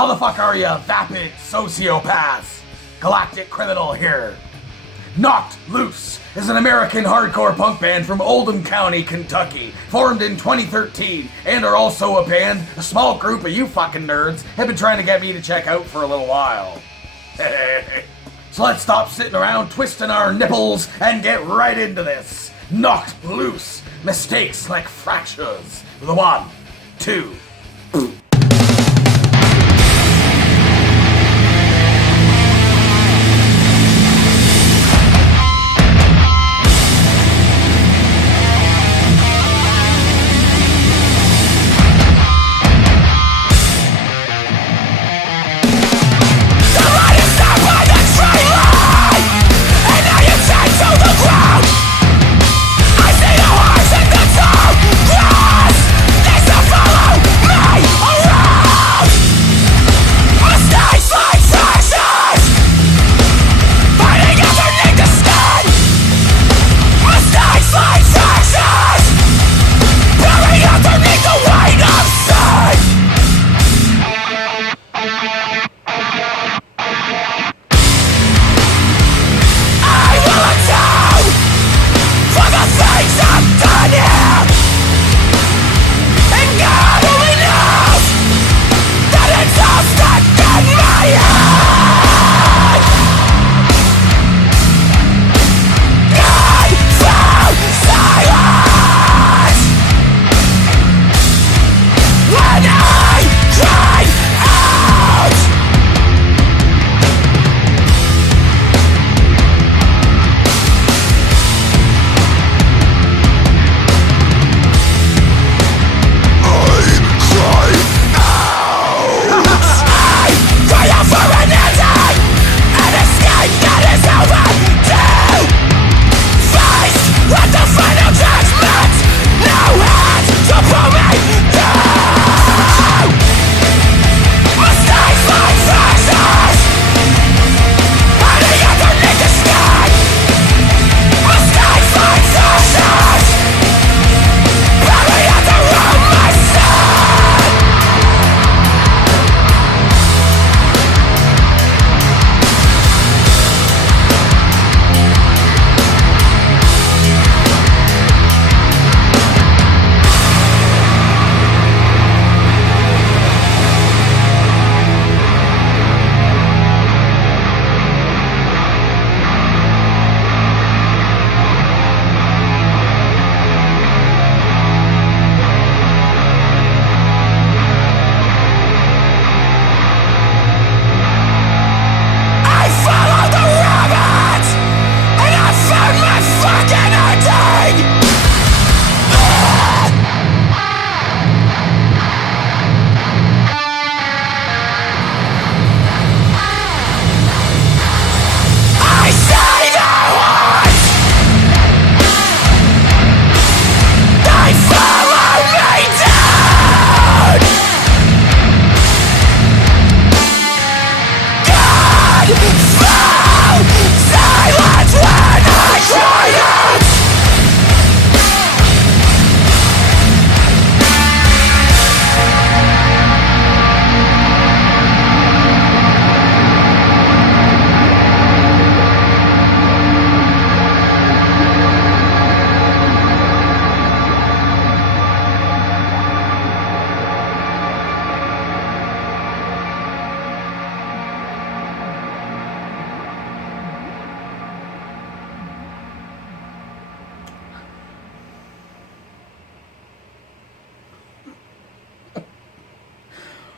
How the fuck are ya, vapid sociopaths? Galactic Criminal here. Knocked Loose is an American hardcore punk band from Oldham County, Kentucky, formed in 2013, and are also a band a small group of you fucking nerds have been trying to get me to check out for a little while. So let's stop sitting around twisting our nipples and get right into this. Knocked Loose. Mistakes like fractures. The 1, 2.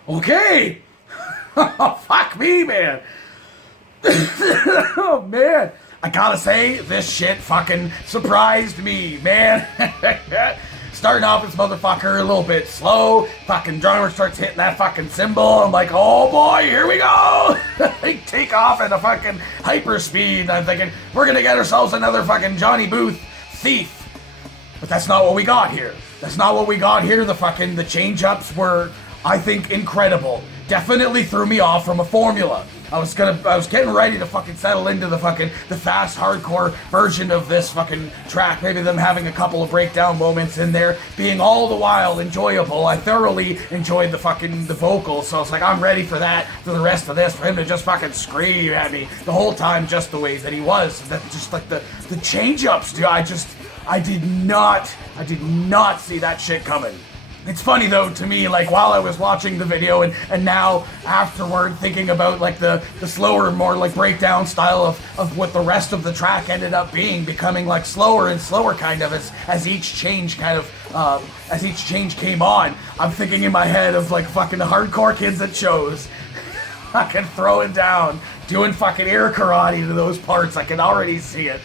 Okay! Fuck me, man! Oh, man! I gotta say, this shit fucking surprised me, man! Starting off this motherfucker a little bit slow, fucking drummer starts hitting that fucking cymbal, I'm like, oh boy, here we go! They take off at a fucking hyper speed, and I'm thinking, we're gonna get ourselves another fucking Johnny Booth thief. But that's not what we got here. That's not what we got here. The change-ups were, I think, incredible. definitely threw me off from a formula. I was getting ready to fucking settle into the fast hardcore version of this fucking track. Maybe them having a couple of breakdown moments in there, being all the while enjoyable. I thoroughly enjoyed the vocals, so I was like, I'm ready for that, for the rest of this, for him to just fucking scream at me the whole time, just the way that he was. That just like the change-ups, dude. I did not see that shit coming. It's funny though to me, like while I was watching the video and now afterward thinking about like the slower, more like breakdown style of what the rest of the track ended up being, becoming like slower and slower kind of as each change came on. I'm thinking in my head of like fucking the hardcore kids at shows fucking throwing down, doing fucking air karate to those parts. I can already see it.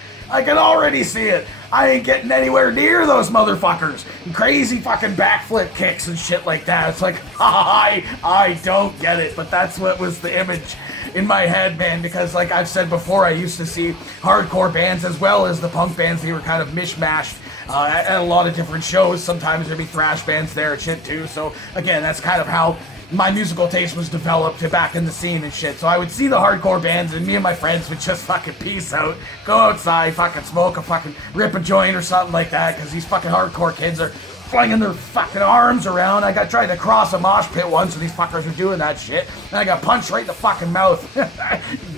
I ain't getting anywhere near those motherfuckers. Crazy fucking backflip kicks and shit like that. It's like, I don't get it. But that's what was the image in my head, man. Because like I've said before, I used to see hardcore bands as well as the punk bands. They were kind of mishmashed at a lot of different shows. Sometimes there'd be thrash bands there and shit too. So again, that's kind of how my musical taste was developed back in the scene and shit. So I would see the hardcore bands and me and my friends would just fucking peace out, go outside, fucking rip a joint or something like that, because these fucking hardcore kids are flinging their fucking arms around. I got tried to cross a mosh pit once and these fuckers were doing that shit, and I got punched right in the fucking mouth.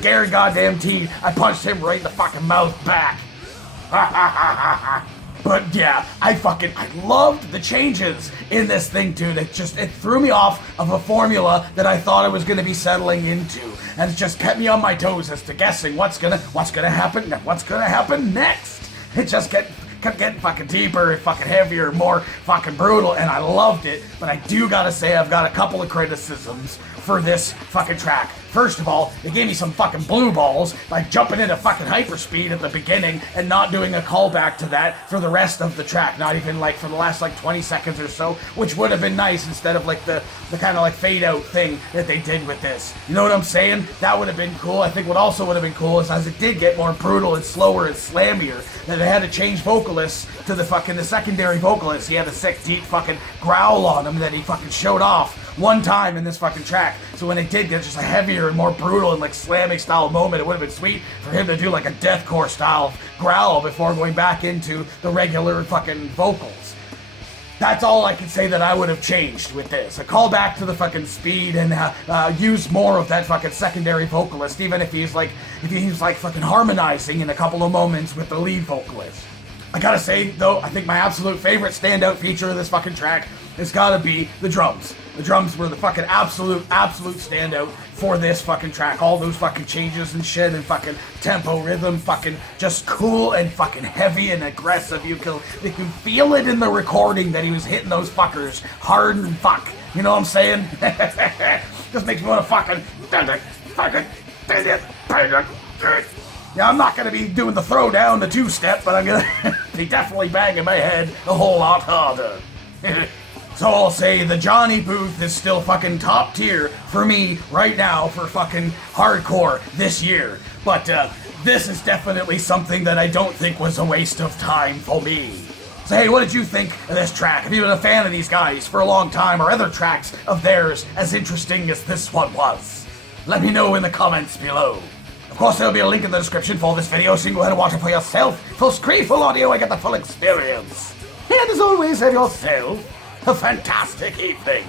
Gary goddamn T, I punched him right in the fucking mouth back. But yeah, I loved the changes in this thing too. It threw me off of a formula that I thought I was gonna be settling into, and it just kept me on my toes as to guessing what's gonna happen next. It just kept getting fucking deeper and fucking heavier, more fucking brutal, and I loved it. But I do gotta say, I've got a couple of criticisms for this fucking track. First of all, they gave me some fucking blue balls by jumping into fucking hyperspeed at the beginning and not doing a callback to that for the rest of the track. Not even like for the last like 20 seconds or so, which would have been nice instead of like the kind of like fade out thing that they did with this. You know what I'm saying? That would have been cool. I think what also would have been cool is as it did get more brutal and slower and slammier, that they had to change vocalists to the secondary vocalist. He had a sick deep fucking growl on him that he fucking showed off one time in this fucking track. So when they did get just a heavier and more brutal and like slamming style moment, it would have been sweet for him to do like a deathcore style growl before going back into the regular fucking vocals. That's all I can say that I would have changed with this. A call back to the fucking speed and use more of that fucking secondary vocalist, even if he's like fucking harmonizing in a couple of moments with the lead vocalist. I gotta say though, I think my absolute favorite standout feature of this fucking track has gotta be the drums. The drums were the fucking absolute standout for this fucking track. All those fucking changes and shit and fucking tempo, rhythm, fucking just cool and fucking heavy and aggressive. You can feel it in the recording that he was hitting those fuckers hard and fuck. You know what I'm saying? Just makes me want to fucking yeah, I'm not gonna be doing the throwdown, the two-step, but I'm gonna be definitely banging my head a whole lot harder. So I'll say the Johnny Booth is still fucking top tier for me right now for fucking hardcore this year. But this is definitely something that I don't think was a waste of time for me. So hey, what did you think of this track? Have you been a fan of these guys for a long time, or other tracks of theirs as interesting as this one was? Let me know in the comments below. Of course, there'll be a link in the description for this video, so you can go ahead and watch it for yourself. Full screen, full audio, and get the full experience. And as always, have yourself a fantastic evening.